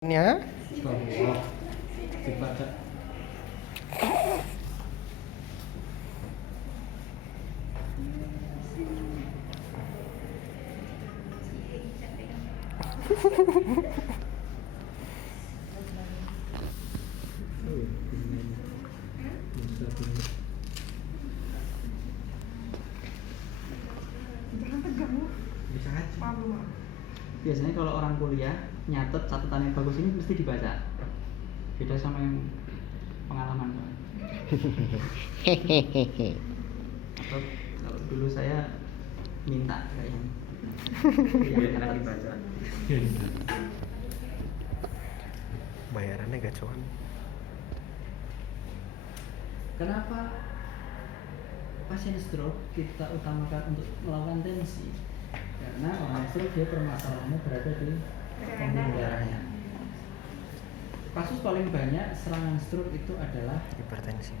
nya Allah dibaca. Bisa aja. Biasanya kalau orang kuliah nyatet catatan yang bagus ini mesti dibaca. Beda sama yang pengalaman. Atau kalau dulu saya minta kayaknya. Yang dibaca. bayarannya gacuan. Kenapa pasien stroke kita utamakan untuk melakukan tensi? Karena orang stroke dia permasalahannya berada di pembuluh darahnya. Kasus paling banyak serangan stroke itu adalah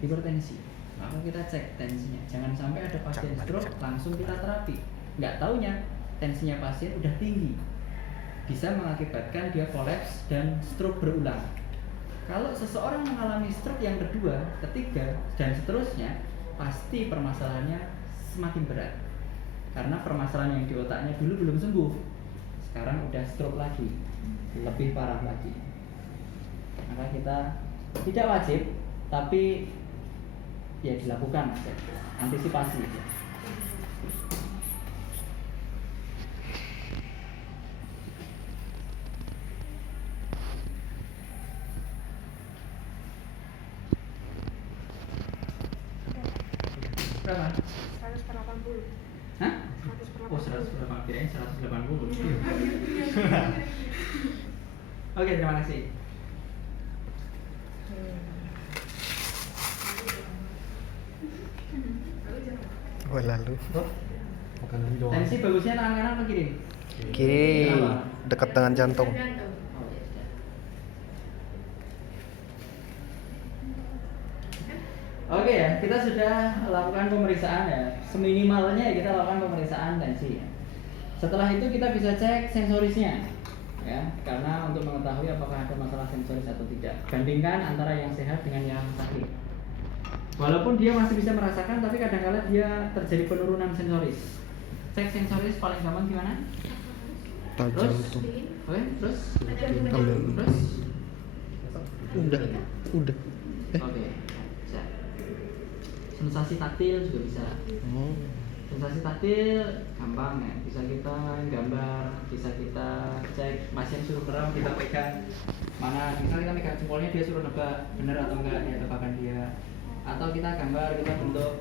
hipertensi. Maka kita cek tensinya. Jangan sampai ada pasien stroke langsung kita terapi. Nggak taunya tensinya pasien udah tinggi. Bisa mengakibatkan dia kolaps dan stroke berulang. Kalau seseorang mengalami stroke yang kedua, ketiga, dan seterusnya, pasti permasalahannya semakin berat. Karena permasalahan yang di otaknya dulu belum sembuh, sekarang udah stroke lagi, lebih parah lagi. Maka kita tidak wajib, tapi ya dilakukan aja, antisipasi. Berapa? 180. Hah? 180. Oh, 180, kirain 180. Oke, terima kasih. Lalu Tensi bagusnya tangan kanan apa kiri? kiri Kenapa? dekat dengan jantung. Oh, ya sudah. Oke ya, kita sudah lakukan pemeriksaan ya. Seminimalnya kita lakukan pemeriksaan tensi. Setelah itu kita bisa cek sensorisnya, ya, karena untuk mengetahui apakah ada masalah sensoris atau tidak. Bandingkan antara yang sehat dengan yang sakit. Walaupun dia masih bisa merasakan, tapi kadang-kala dia terjadi penurunan sensoris. Cek sensoris paling gampang gimana? Tajam Terus? tuh. Oke, terus? Ambil. Terus? Udah. Oke, bisa. Sensasi taktil juga bisa. Sensasi taktil gampang ya, bisa kita gambar, bisa kita cek. Pasien suruh merem, kita pegang mana, misal kita pegang jempolnya, dia suruh nebak benar atau enggak ya tebakan dia. Atau kita gambar, kita bentuk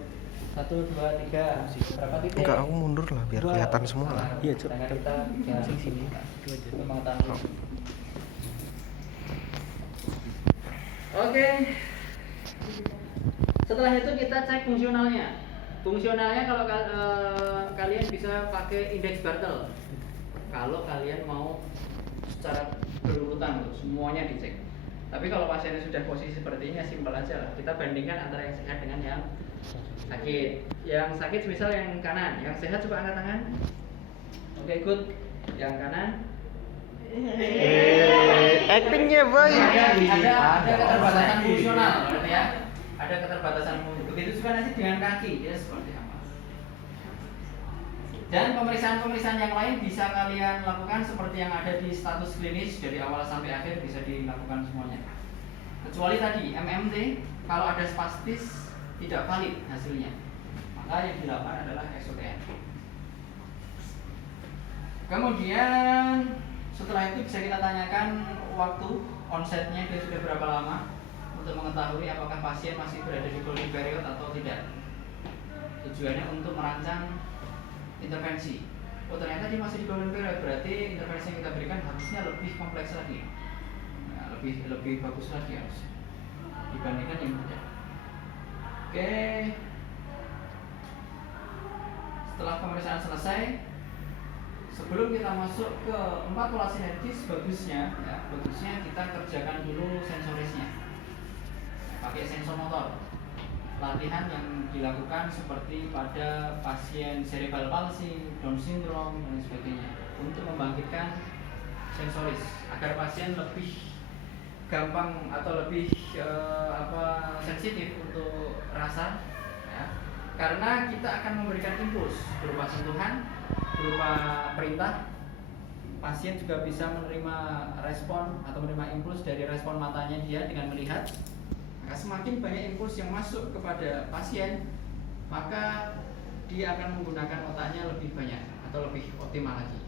1, 2, 3 berapa titik? Enggak, aku mundur lah biar Dua. kelihatan semua lah. Iya, sedangkan kita sini untuk mengetahui. Oke. Setelah itu kita cek fungsionalnya. Fungsionalnya kalau kalian bisa pakai indeks Bartel. Kalau kalian mau secara berurutan semuanya dicek. Tapi kalau pasiennya sudah posisi seperti ini, simpel aja lah. Kita bandingkan antara yang sehat dengan yang sakit. Yang sakit misal yang kanan, yang sehat coba angkat tangan. Oke, ikut. Yang kanan. Actingnya baik. Ada keterbatasan fungsional, berarti ya. Ada keterbatasan fungsional. Begitu juga nanti dengan kaki, ya seperti apa. Dan pemeriksaan-pemeriksaan yang lain bisa kalian lakukan seperti yang ada di status klinis dari awal sampai akhir bisa dilakukan semuanya. Kecuali tadi MMT, kalau ada spastis tidak valid hasilnya, maka yang dilakukan adalah SOTN. Kemudian setelah itu bisa kita tanyakan waktu onsetnya dia sudah berapa lama untuk mengetahui apakah pasien masih berada di cooling period atau tidak. Tujuannya untuk merancang intervensi. Oh, ternyata dia masih di cooling period, berarti intervensi yang kita berikan harusnya lebih kompleks lagi, nah, lebih bagus lagi harus dibandingkan yang tidak. Oke. Setelah pemeriksaan selesai, sebelum kita masuk ke 4 pola sinergis, bagusnya kita kerjakan dulu sensorisnya. Pakai sensor motor. Latihan yang dilakukan seperti pada pasien cerebral palsy, Down syndrome dan sebagainya untuk membangkitkan sensoris agar pasien lebih gampang atau lebih sensitif untuk rasa, ya. Karena kita akan memberikan impuls berupa sentuhan, berupa perintah. Pasien juga bisa menerima respon atau menerima impuls dari respon matanya dia dengan melihat. Maka semakin banyak impuls yang masuk kepada pasien, maka dia akan menggunakan otaknya lebih banyak atau lebih optimal lagi.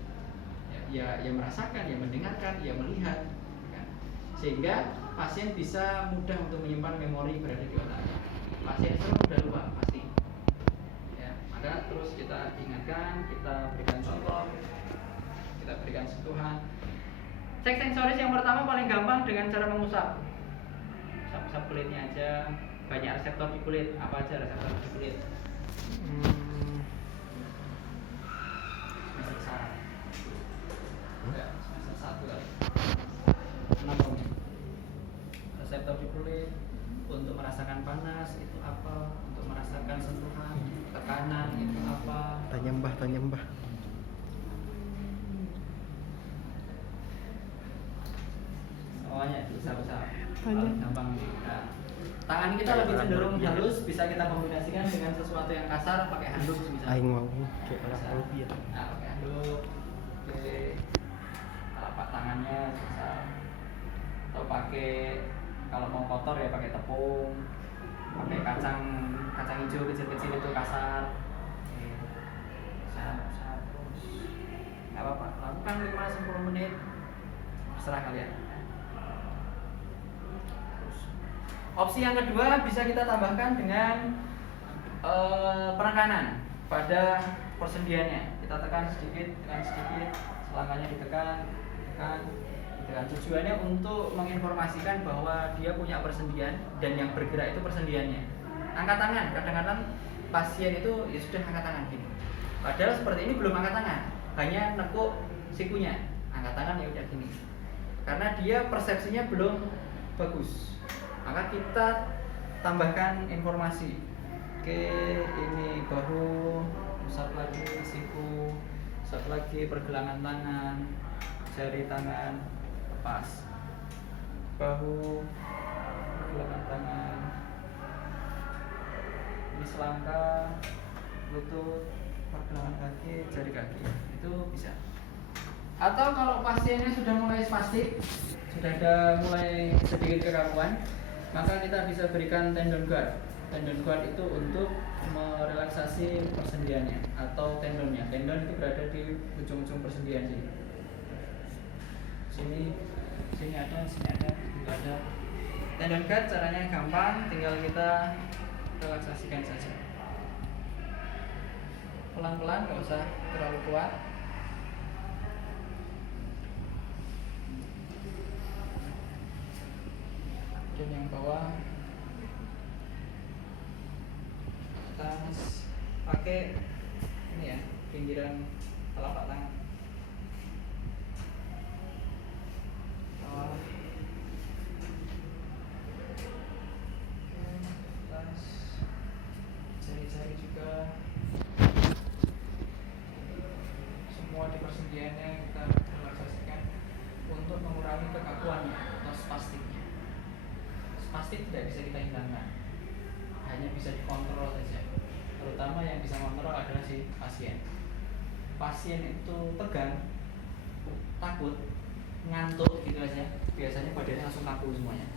Ya merasakan, ya mendengarkan, ya melihat, kan? Sehingga pasien bisa mudah untuk menyimpan memori berada di otaknya. Pasien sering mudah lupa pasti. Ya, maka terus kita ingatkan, kita berikan contoh, kita berikan sentuhan. Cek sensoris yang pertama paling gampang dengan cara mengusap. Usap kulitnya aja. Banyak reseptor di kulit. Apa aja reseptor di kulit? Semester 1 kali. 6 menit. Reseptor di kulit untuk merasakan panas itu apa? Untuk merasakan sentuhan, tekanan itu apa? Tanya mbah. Semuanya diusap-usap. Paling gampang. Nah, tangan kita lebih cenderung halus, bisa kita kombinasikan dengan sesuatu yang kasar, pakai handuk misalnya. Aing mau kayak orang biar. Nah, pakai handuk. Oke. Telapak tangannya bisa. Atau pakai, kalau mau kotor ya pakai tepung. Pakai kacang hijau kecil-kecil itu kasar. Oke. Usap terus. Enggak apa-apa. Lakukan 5-10 menit. Terserah kalian. Opsi yang kedua bisa kita tambahkan dengan penekanan pada persendiannya. Kita tekan sedikit, selangkahnya ditekan. Tujuannya untuk menginformasikan bahwa dia punya persendian dan yang bergerak itu persendiannya. Angkat tangan, kadang-kadang pasien itu ya sudah angkat tangan gini. Padahal seperti ini belum angkat tangan, hanya nekuk sikunya. Angkat tangan ya udah gini. Karena dia persepsinya belum bagus. Maka kita tambahkan informasi. Oke, ini bahu, usap lagi siku, usap lagi pergelangan tangan, jari tangan, lepas. Bahu, pergelangan tangan, ini selangkah, lutut, pergelangan kaki, jari kaki. Itu bisa. Atau kalau pasiennya sudah mulai spastik, sudah ada mulai sedikit kekakuan, maka kita bisa berikan tendon guard. Tendon guard itu untuk merelaksasi persendiannya atau tendonnya. Tendon itu berada di ujung-ujung persendian sini. Sini ada, juga ada. Tendon guard caranya gampang, tinggal kita relaksasikan saja. Pelan-pelan, nggak usah terlalu kuat. Yang bawah atas, pakai ini ya, pinggiran telapak tangan. Atas, jari-jari juga. Semua di persendiannya kita relaksasikan untuk mengurangi kekakuannya atau spastiknya. Pasti tidak bisa kita hilangkan, hanya bisa dikontrol saja. Terutama yang bisa mengontrol adalah si pasien. Pasien itu tegang, takut, ngantuk gitu aja, biasanya badannya langsung kaku semuanya.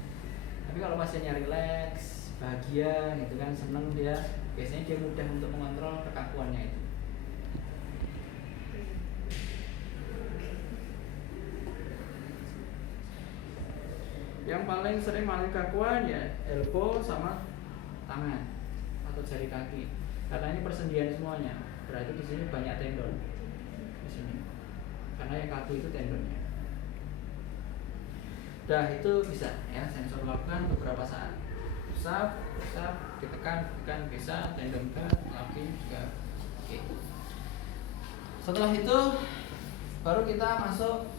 Tapi kalau pasiennya rileks, bahagia gitu kan, seneng dia, biasanya dia mudah untuk mengontrol kekakuannya itu. Yang paling sering mengalami kekakuan ya elbow sama tangan atau jari kaki. Karena ini persendian semuanya. Berarti di sini banyak tendon. Di sini. Karena yang kaku itu tendonnya. Dah itu bisa ya sensor lakukan beberapa saat. Usap, ditekan bisa, tendon lagi juga. Oke. Setelah itu baru kita masuk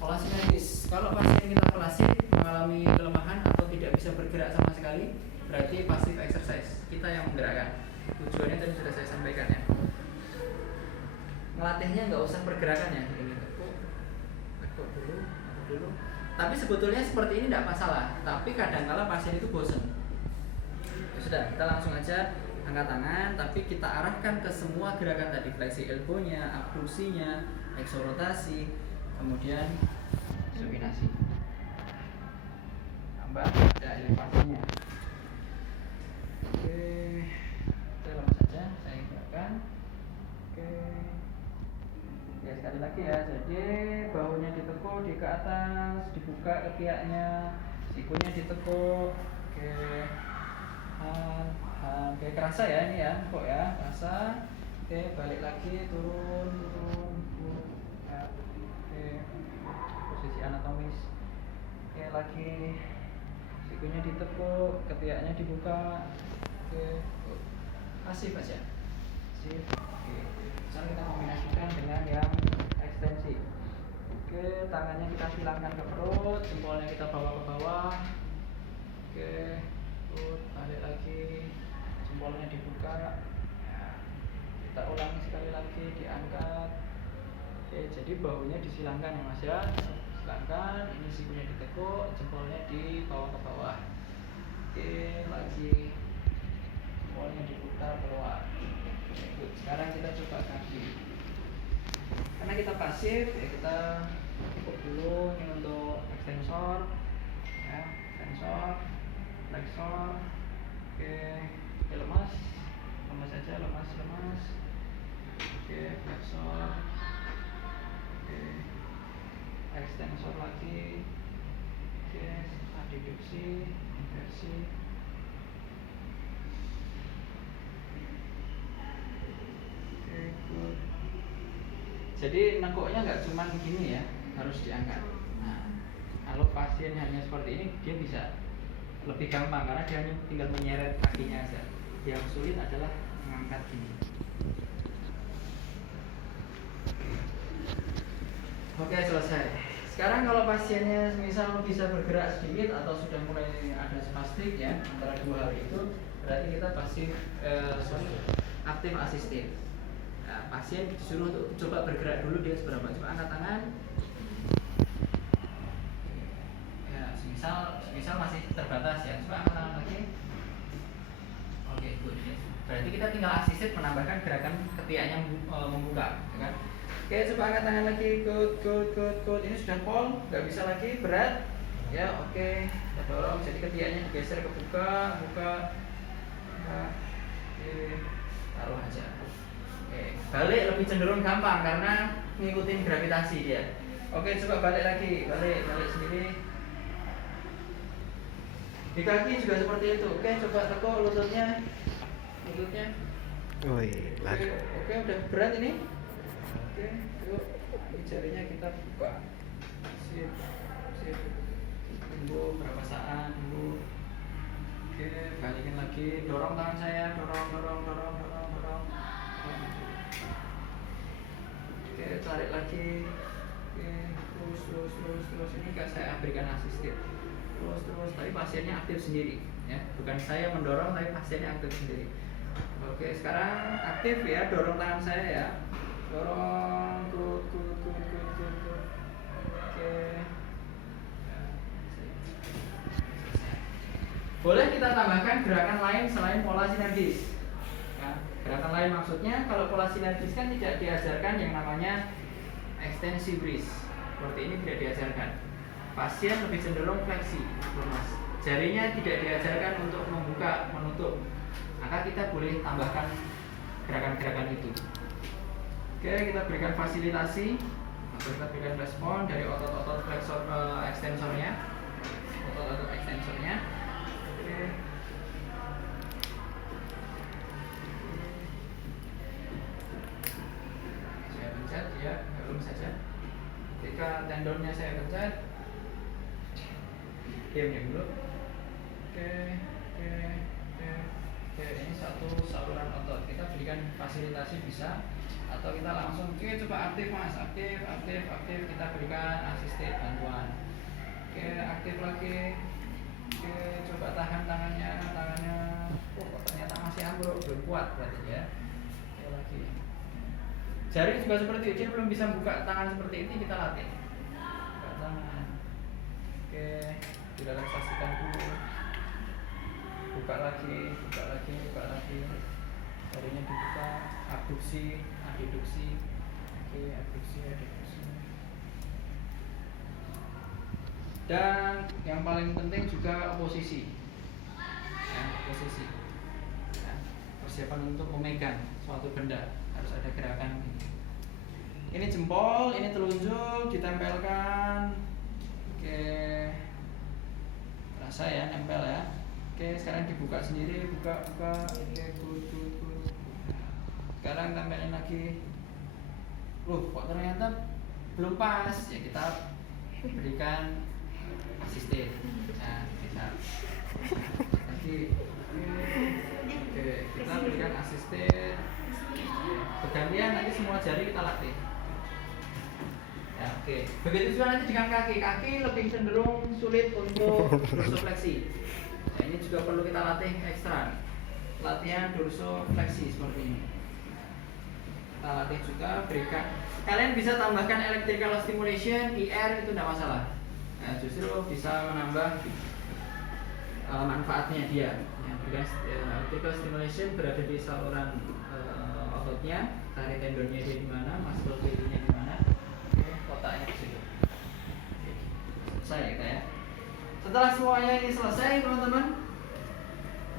polasi medis. Kalau pasien kita pelasif mengalami kelemahan atau tidak bisa bergerak sama sekali, berarti passive exercise. Kita yang menggerakkan. Tujuannya tadi sudah saya sampaikan ya. Ngelatihnya nggak usah pergerakan ya. Ini Tapi sebetulnya seperti ini tidak masalah, tapi kadang-kala pasien itu bosan. Ya sudah, kita langsung aja angkat tangan, tapi kita arahkan ke semua gerakan tadi, fleksi elbow-nya, abduksinya, eksorotasi, kemudian supinasi. Tambah ada elevasinya. Oke, kita lemas saja, saya gerakan. Oke. Ya sekali lagi ya, jadi bahunya ditekuk di ke atas, dibuka ketiaknya, sikunya ditekuk. Oke, oke kerasa ya ini ya, kok ya, kerasa. Oke, balik lagi, turun. Ya, oke, posisi anatomis. Oke lagi, sikunya ditekuk, ketiaknya dibuka. Oke, pasif aja. Sip. Oke. Sekarang kita kombinasikan dengan yang ekstensi. Oke, tangannya kita silangkan ke perut, jempolnya kita bawa ke bawah. Oke, perut balik lagi, jempolnya dibuka. Ya. Kita ulangi sekali lagi, diangkat. Oke, jadi bahunya disilangkan ya Mas ya. Silangkan, ini sikunya ditekuk, jempolnya dibawa ke bawah. Oke, lagi jempolnya diputar keluar. Sekarang kita coba kaki. Karena kita pasif, ya kita cukup dulu ini untuk ekstensor, ya, ekstensor, flexor. Oke, ya lemas saja, lemas. Oke, flexor. Oke, ekstensor lagi. Oke, adduksi, inversi. Jadi nengkoknya nggak cuma gini ya, harus diangkat. Nah, kalau pasien hanya seperti ini, dia bisa lebih gampang karena dia hanya tinggal menyeret kakinya saja. Yang sulit adalah mengangkat ini. Oke, selesai. Sekarang kalau pasiennya misal bisa bergerak sedikit atau sudah mulai ada spastik ya, antara dua hal itu, berarti kita pasif aktif asistif. Nah, pasien disuruh untuk coba bergerak dulu, dia seberapa, coba angkat tangan. Ya, semisal masih terbatas ya, coba angkat tangan lagi. Oke, good. Berarti kita tinggal asistif menambahkan gerakan ketiaknya membuka, ya kan? Oke, coba angkat tangan lagi, good. Ini sudah pol, nggak bisa lagi, berat. Ya, oke, kita dorong, jadi ketiaknya digeser ke buka. Oke, taruh aja. Balik lebih cenderung gampang karena ngikutin gravitasi dia. Oke, coba balik lagi, balik sendiri. Di kaki juga seperti itu. Oke, coba tekuk lututnya. Oke, udah berat ini. Oke, yuk. Jarinya kita buka. Sip. Tunggu berapa saat dulu. Oke, balikin lagi. Dorong tangan saya, dorong. Oke, tarik lagi. Oke, terus. Ini kan saya berikan asistif. Terus. Tapi pasiennya aktif sendiri, ya. Bukan saya mendorong, tapi pasiennya aktif sendiri. Oke, sekarang aktif ya, dorong tangan saya ya. Dorong, good. Oke. Boleh kita tambahkan gerakan lain selain pola sinergis. Ya, gerakan lain maksudnya kalau pola sinergis kan tidak diajarkan yang namanya ekstensi bris. Seperti ini tidak diajarkan. Pasien lebih cenderung fleksi, lemas. Jarinya tidak diajarkan untuk membuka, menutup. Maka kita boleh tambahkan gerakan-gerakan itu. Oke, kita berikan fasilitasi atau kita berikan respon dari otot-otot flexor ekstensornya. Otot-otot ekstensornya. Oke. Saya pencet ya, belum saja. Ketika tendonnya saya pencet, diam dulu. Oke, ini satu saluran otot. Kita berikan fasilitasi bisa, atau kita langsung coba aktif mas, aktif. Kita berikan asistif bantuan. Oke, aktif lagi. Oke, coba tahan tangannya. Oh, ternyata masih ambruk, belum kuat berarti ya. Oke, lagi. Jari juga seperti itu, dia belum bisa buka tangan seperti ini, kita latih. Buka tangan. direlaksasikan dulu. Buka lagi, jarinya dibuka, abduksi, adduksi. Oke, abduksi, adduksi. Dan yang paling penting juga posisi. Ya, posisi. Ya, persiapan untuk memegang suatu benda harus ada gerakan. Ini jempol, ini telunjuk ditempelkan. Oke, terasa ya, nempel ya. Oke, sekarang dibuka sendiri, buka. Oke, good. Sekarang tempelin lagi. Loh, kok ternyata belum pas? Ya kita berikan asisten. Nah, kita lagi. Oke, kita berikan asisten. Bergantian nanti semua jari kita latih. Ya, oke. Begitu juga nanti dengan kaki lebih cenderung sulit untuk dorsofleksi. Nah, ini juga perlu kita latih ekstra. Latihan dorsofleksi seperti ini. Kita latih juga, berikan. Kalian bisa tambahkan electrical stimulation, IR itu tidak masalah. Nah, justru bisa menambah manfaatnya dia. Ya, berikan electrical stimulation berada di saluran ototnya, tarik tendonnya dia di mana, muscle belly-nya di mana. Kotaknya di situ. Selesai kita ya. Setelah semuanya ini selesai teman-teman,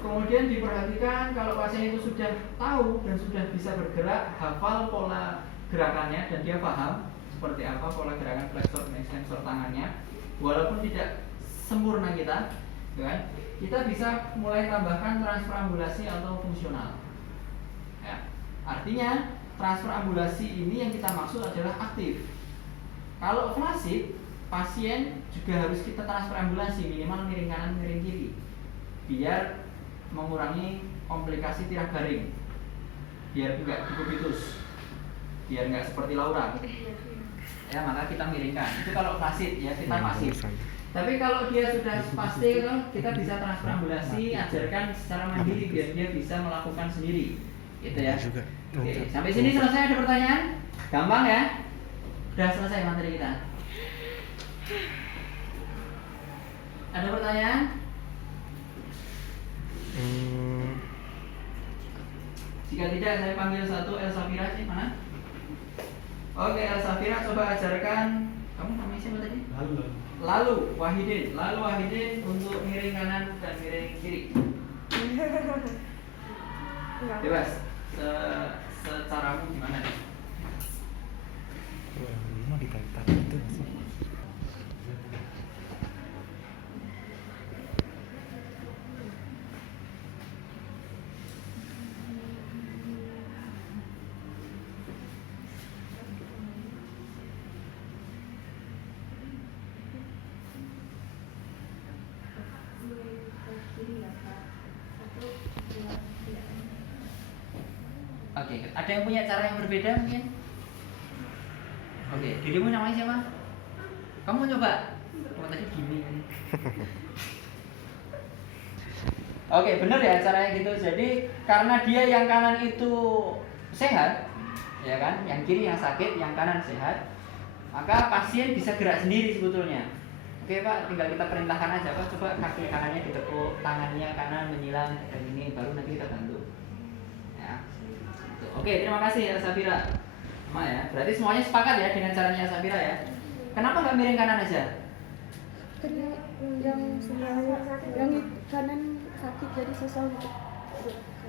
kemudian diperhatikan kalau pasien itu sudah tahu dan sudah bisa bergerak, hafal pola gerakannya dan dia paham seperti apa pola gerakan flexor dan extensor tangannya, walaupun tidak sempurna kita, kan? Kita bisa mulai tambahkan transperambulasi atau fungsional. Ya. Artinya transperambulasi ini yang kita maksud adalah aktif. Kalau flasid, pasien juga harus kita transperambulasi minimal miring kanan miring kiri, biar mengurangi komplikasi tirak garing, biar enggak dikubitus, biar enggak seperti Laura. Ya, maka kita miringkan. Itu kalau flasid ya, kita pasif. Tapi kalau dia sudah pasti, kita bisa transperambulasi, ajarkan secara mandiri biar dia bisa melakukan sendiri. Gitu ya. Oke, sampai sini selesai, ada pertanyaan? Gampang ya? Sudah selesai materi kita. Ada pertanyaan? Jika tidak, saya panggil satu Elsa Fira sih, mana? Oke, Elsa Fira coba ajarkan. Kamu namanya siapa tadi? Lalu Wahidin untuk miring kanan dan miring kiri. Bebas. Secaramu gimana nih? Mau ditentang itu sih. Oke, ada yang punya cara yang berbeda mungkin? Oke, dirimu namanya siapa? Kamu coba. Kamu tadi gini. Oke, benar ya caranya gitu. Jadi karena dia yang kanan itu sehat, ya kan? Yang kiri yang sakit, yang kanan sehat, maka pasien bisa gerak sendiri sebetulnya. Oke Pak, tinggal kita perintahkan aja Pak. Coba kaki kanannya ditekuk, tangannya kanan menyilang dan ini baru nanti kita bantu. Ya. Oke, terima kasih ya Safira. Sama ya. Berarti semuanya sepakat ya dengan caranya Safira ya. Kenapa nggak miring kanan aja? Karena yang kanan sakit jadi susah untuk.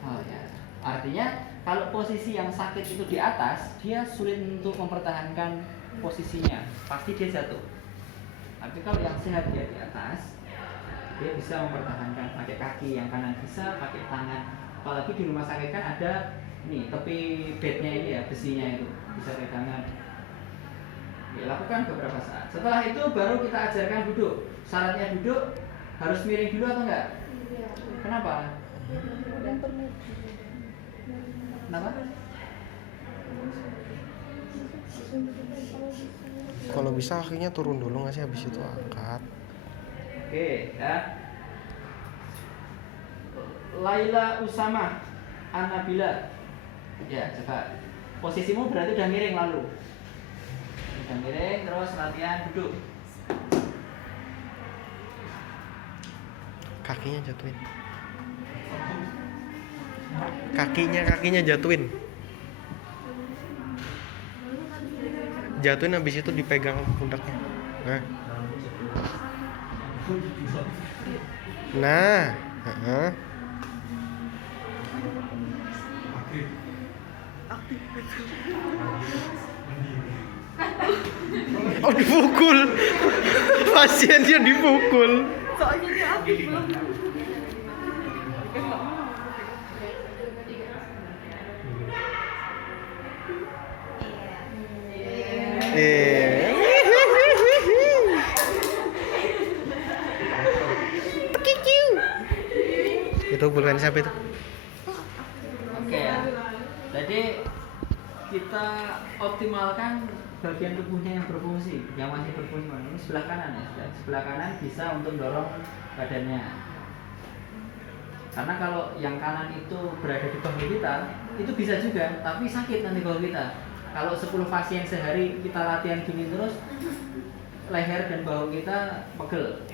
Oh ya. Artinya kalau posisi yang sakit itu di atas, dia sulit untuk mempertahankan posisinya. Pasti dia jatuh. Tapi kalau yang sehat dia di atas, dia bisa mempertahankan pakai kaki, yang kanan bisa pakai tangan. Apalagi di rumah sakit kan ada nih tepi bednya ini ya, besinya itu bisa pegangan. Oke, lakukan beberapa saat. Setelah itu baru kita ajarkan duduk. Syaratnya duduk harus miring dulu atau enggak? Kenapa? Kenapa? Kalau bisa kakinya turun dulu nggak sih, habis itu angkat. Oke ya. Laila Usama Anabila. Ya coba. Posisimu berarti udah miring lalu. Udah miring terus latihan duduk. Kakinya jatuhin. Kakinya jatuhin. Jatuhin habis itu dipegang pundaknya. Nah. Heeh. Oh, dipukul. Pasiennya dipukul. Soalnya dia aktif belum. Itu pulpen siapa itu? Oke ya. Jadi kita optimalkan bagian tubuhnya yang berfungsi, yang masih berfungsi. Ini sebelah kanan ya. Sebelah kanan bisa untuk dorong badannya. Karena kalau yang kanan itu berada di bahu kita, itu bisa juga, tapi sakit nanti bahu kita. Kalau 10 pasien sehari kita latihan gini terus, leher dan bahu kita pegel.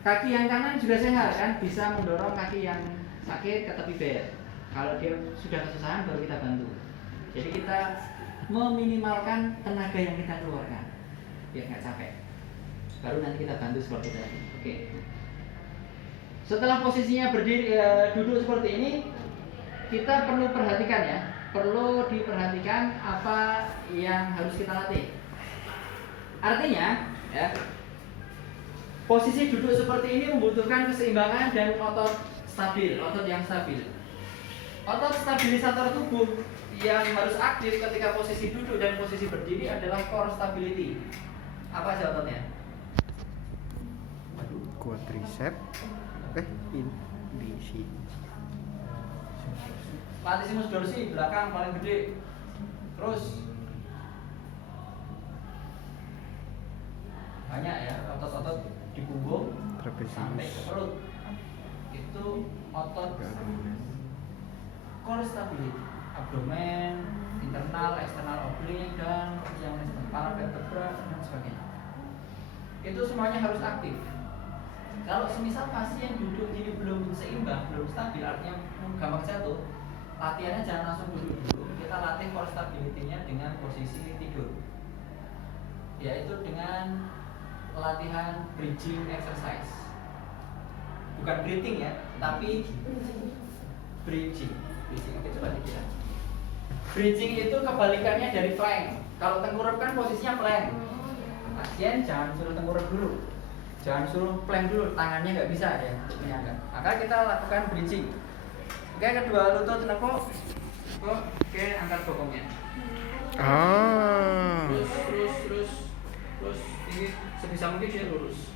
Kaki yang kanan juga sehat kan, bisa mendorong kaki yang sakit ke tepi bed. Kalau dia sudah kesusahan baru kita bantu. Jadi kita meminimalkan tenaga yang kita keluarkan biar nggak capek. Baru nanti kita bantu seperti tadi. Oke. Setelah posisinya berdiri duduk seperti ini, kita perlu perhatikan ya. Perlu diperhatikan apa yang harus kita latih. Artinya, ya, posisi duduk seperti ini membutuhkan keseimbangan dan otot stabil, otot yang stabil. Otot stabilisator tubuh yang harus aktif ketika posisi duduk dan posisi berdiri adalah core stability. Apa sih ototnya? Quadricep. Bisi. Latissimus dorsi belakang paling gede. Terus banyak ya otot-otot di punggung sampai ke perut. Itu otot core stability, abdomen, internal, eksternal oblique dan yang para vertebra dan sebagainya. Itu semuanya harus aktif. Kalau semisal pasien duduk ini belum seimbang, belum stabil, artinya gampang jatuh, latihannya jangan langsung duduk dulu. Kita latih core stability-nya dengan posisi tidur, yaitu dengan latihan bridging exercise. Bukan breathing ya, tapi bridging. Oke, coba dikira. Bridging itu kebalikannya dari plank. Kalau tengkurap kan posisinya plank. Pasien jangan suruh tengkurap dulu, jangan suruh plank dulu, tangannya nggak bisa ya. Maka kita lakukan bridging. Oke, kedua lutut nekuk. Oke, angkat bokongnya. Terus ini sebisa mungkin dia lurus.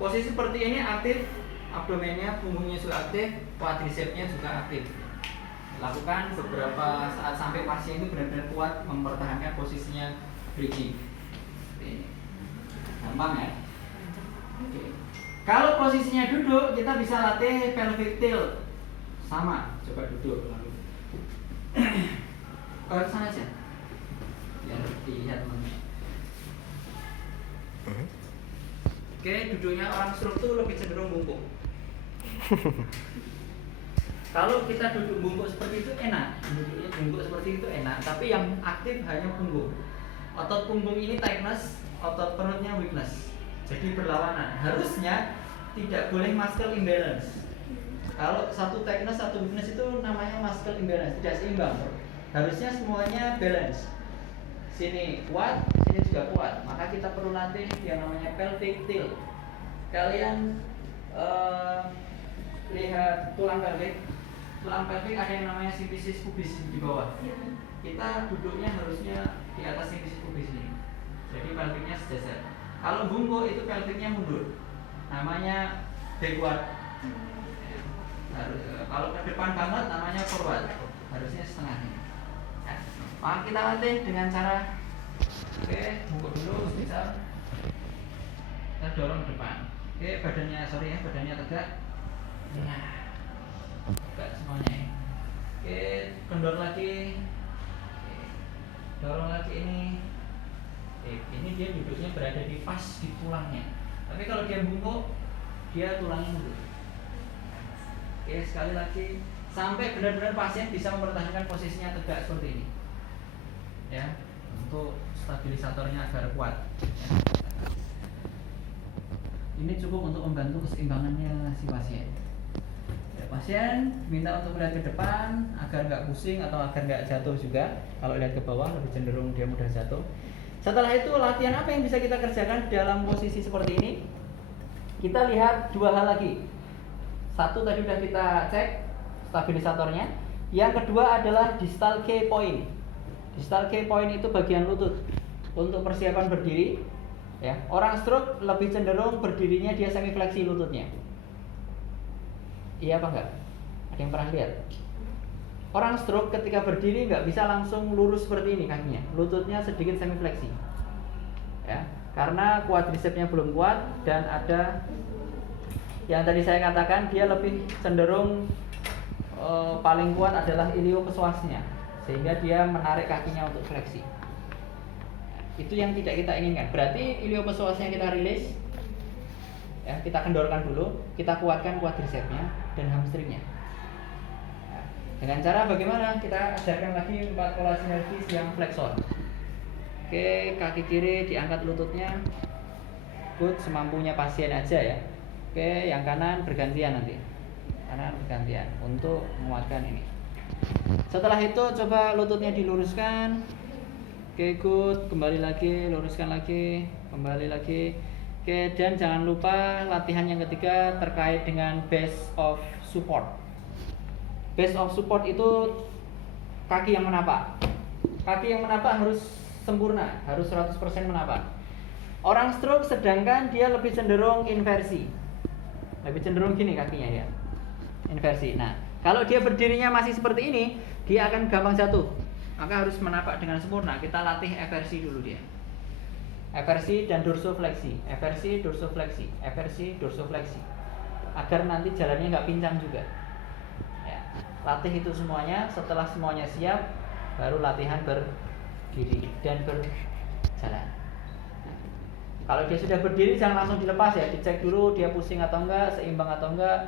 Posisi seperti ini aktif, abdomennya, punggungnya juga aktif, quadricepsnya juga aktif. Lakukan beberapa saat sampai pasien itu benar-benar kuat mempertahankan posisinya bridging. Gampang ya. Oke. Kalau posisinya duduk, kita bisa latih pelvic tilt. Sama, coba duduk lalu. Ke sana aja. Biar dilihat teman-teman. Oke, duduknya orang stroke tuh lebih cenderung bungkuk. Kalau kita duduk bungkuk seperti itu enak, duduknya bungkuk seperti itu enak, tapi yang aktif hanya punggung. Otot punggung ini tightness, otot perutnya weakness. Jadi berlawanan. Harusnya tidak boleh muscle imbalance. Kalau satu tightness, satu weakness itu namanya muscle imbalance, tidak seimbang. Harusnya semuanya balance. Sini kuat, sini juga kuat. Maka kita perlu latih yang namanya pelvic tilt. Kalian lihat tulang pelvic. Tulang pelvic ada yang namanya simfisis pubis di bawah. Kita duduknya harusnya di atas simfisis pubis ini. Jadi pelviknya sejajar. Kalau bungkuk itu pelviknya mundur. Namanya backward. Kalau ke depan banget namanya forward. Harusnya setengah ini. Maka kita latih dengan cara bungkuk dulu misal. Kita dorong ke depan. Badannya tegak. Nah, tegak semuanya. Kendor lagi. Dorong lagi ini. Ini dia duduknya berada di pas di tulangnya. Tapi kalau dia bungkuk, dia tulangnya mundur. Oke, sekali lagi sampai benar-benar pasien bisa mempertahankan posisinya tegak seperti ini. Ya, untuk stabilisatornya agar kuat. Ya. Ini cukup untuk membantu keseimbangannya si pasien. Ya, pasien minta untuk melihat ke depan agar nggak pusing atau agar nggak jatuh juga. Kalau lihat ke bawah lebih cenderung dia mudah jatuh. Setelah itu latihan apa yang bisa kita kerjakan dalam posisi seperti ini? Kita lihat dua hal lagi. Satu tadi sudah kita cek stabilisatornya. Yang kedua adalah distal key point. Distal key point itu bagian lutut. Untuk persiapan berdiri, ya, orang stroke lebih cenderung berdirinya dia semi fleksi lututnya. Iya apa enggak? Ada yang pernah lihat? Orang stroke ketika berdiri nggak bisa langsung lurus seperti ini kakinya. Lututnya sedikit semi fleksi. Ya, karena quadricepsnya belum kuat dan ada yang tadi saya katakan dia lebih cenderung paling kuat adalah iliopsoasnya, sehingga dia menarik kakinya untuk fleksi. Itu yang tidak kita inginkan. Berarti iliopsoasnya kita rilis, ya, kita kendorkan dulu, kita kuatkan quadricepsnya dan hamstringnya. Ya, dengan cara bagaimana? Kita ajarkan lagi 4 pola sinergis yang flexor. Oke, kaki kiri diangkat lututnya, good, semampunya pasien aja ya. Oke, yang kanan bergantian nanti. Kanan bergantian untuk menguatkan ini. Setelah itu coba lututnya diluruskan. Oke, good, kembali lagi, luruskan lagi, kembali lagi. Oke, dan jangan lupa latihan yang ketiga terkait dengan base of support. Base of support itu kaki yang menapak. Kaki yang menapak harus sempurna, harus 100% menapak. Orang stroke sedangkan dia lebih cenderung inversi. Lebih cenderung gini kakinya ya. Inversi. Nah, kalau dia berdirinya masih seperti ini, dia akan gampang jatuh. Maka harus menapak dengan sempurna. Kita latih eversi dulu dia. Eversi dan dorsofleksi. Eversi, dorsofleksi. Eversi, dorsofleksi. Agar nanti jalannya nggak pincang juga. Ya. Latih itu semuanya. Setelah semuanya siap, baru latihan berdiri dan berjalan. Kalau dia sudah berdiri jangan langsung dilepas ya, dicek dulu dia pusing atau enggak, seimbang atau enggak.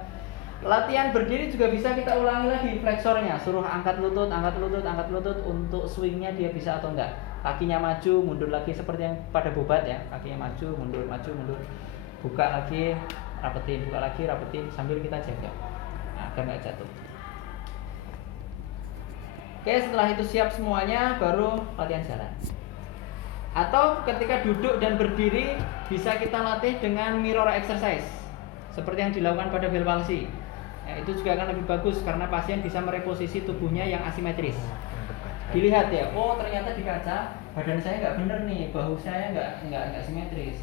Latihan berdiri juga bisa kita ulangi lagi fleksornya, suruh angkat lutut, angkat lutut, angkat lutut untuk swingnya dia bisa atau enggak. Kakinya maju, mundur lagi seperti yang pada bobat ya, kakinya maju, mundur, buka lagi, rapetin, buka lagi, rapetin sambil kita jaga, nah, agar enggak jatuh. Oke, setelah itu siap semuanya, baru latihan jalan. Atau ketika duduk dan berdiri bisa kita latih dengan mirror exercise seperti yang dilakukan pada Bell palsy. Ya, itu juga akan lebih bagus karena pasien bisa mereposisi tubuhnya yang asimetris. Dilihat ya, oh ternyata di kaca badan saya nggak bener nih, bahu saya nggak simetris.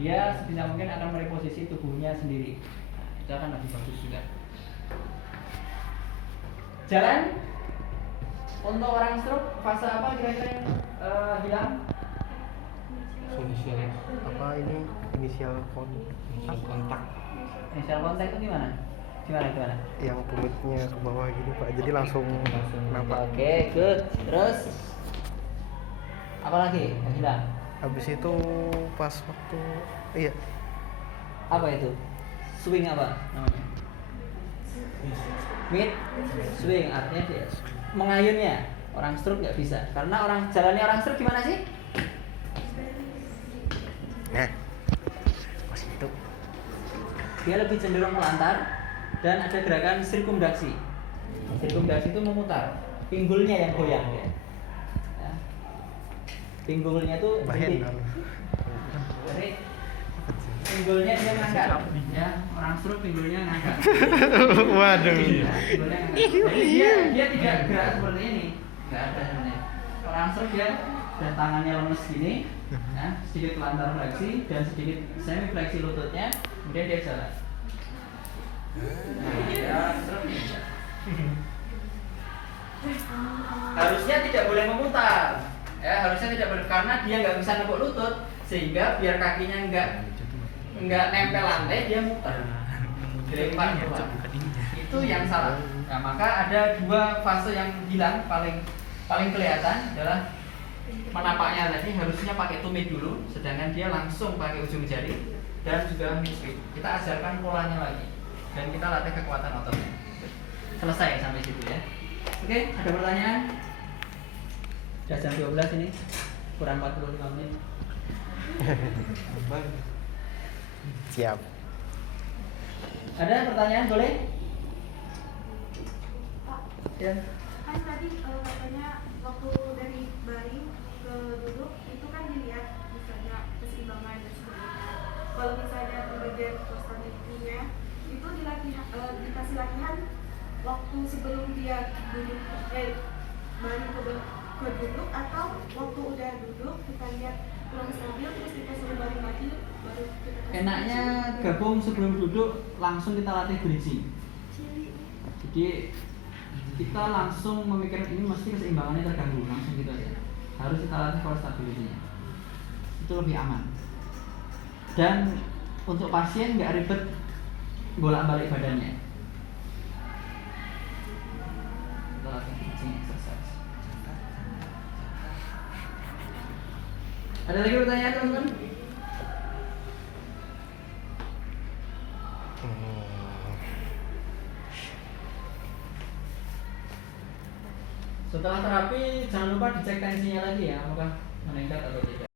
Dia sebisa mungkin akan mereposisi tubuhnya sendiri. Nah, itu akan lebih bagus juga. Jalan untuk orang stroke fase apa kira-kira yang hilang? Inisial apa ini? Inisial kontak. Inisial kontak itu gimana? Gimana? Yang tumitnya ke bawah gini Pak. Jadi langsung nampak. Oke, good. Terus apa lagi yang hilang? Habis itu pas waktu iya. Apa itu? Swing apa namanya? Mid swing artinya dia mengayunnya. Orang stroke nggak bisa karena jalannya orang stroke gimana sih? Nah, pas itu Dia lebih cenderung melantar dan ada gerakan sirkumdaksi. Sirkumdaksi itu memutar, pinggulnya yang goyang ya. Ya. Pinggulnya itu sedikit. Jadi pinggulnya dia ngangkat, ya orang stroke pinggulnya ngangkat. waduh. Ya, pinggulnya ngangkat. Jadi dia tidak gerak seperti ini, nggak ada sebenarnya. Orang stroke dia dan tangannya lemes gini, ya, sedikit lantar fleksi dan sedikit semi fleksi lututnya, kemudian dia jalan. Nah, ya, harusnya tidak boleh memutar, ya harusnya tidak boleh karena dia nggak bisa nepuk lutut, sehingga biar kakinya nggak nempel lantai dia muter, dilempar ke bawah. Itu yang salah. Nah, maka ada 2 fase yang hilang paling kelihatan adalah menapaknya tadi harusnya pakai tumit dulu, sedangkan dia langsung pakai ujung jari dan juga mid swing. Kita ajarkan polanya lagi. dan kita latih kekuatan ototnya. Selesai sampai situ ya. Oke, ada pertanyaan? Udah jam 12 ini, kurang 45 menit. Siap. Ada pertanyaan boleh? Pak, Ya. kan tadi katanya waktu dari baring ke duduk itu kan dilihat misalnya keseimbangan dan sebagainya. Kalau misalnya di bagian prostability-nya itu dikasih latihan waktu sebelum dia duduk baring ke duduk, atau waktu udah duduk kita lihat kurang stabil terus kita suruh baring lagi baru kita kasih Enaknya gabung sebelum duduk langsung kita latih bridging. ciri. Jadi kita langsung memikirkan ini mesti keseimbangannya terganggu, langsung gitu aja. Harus kita latih core stability-nya. Itu lebih aman. Dan untuk pasien nggak ribet bolak-balik badannya. Kita latih bridging exercise. Ada lagi pertanyaan teman-teman? Setelah terapi jangan lupa dicek tensinya lagi ya, apakah meningkat atau tidak.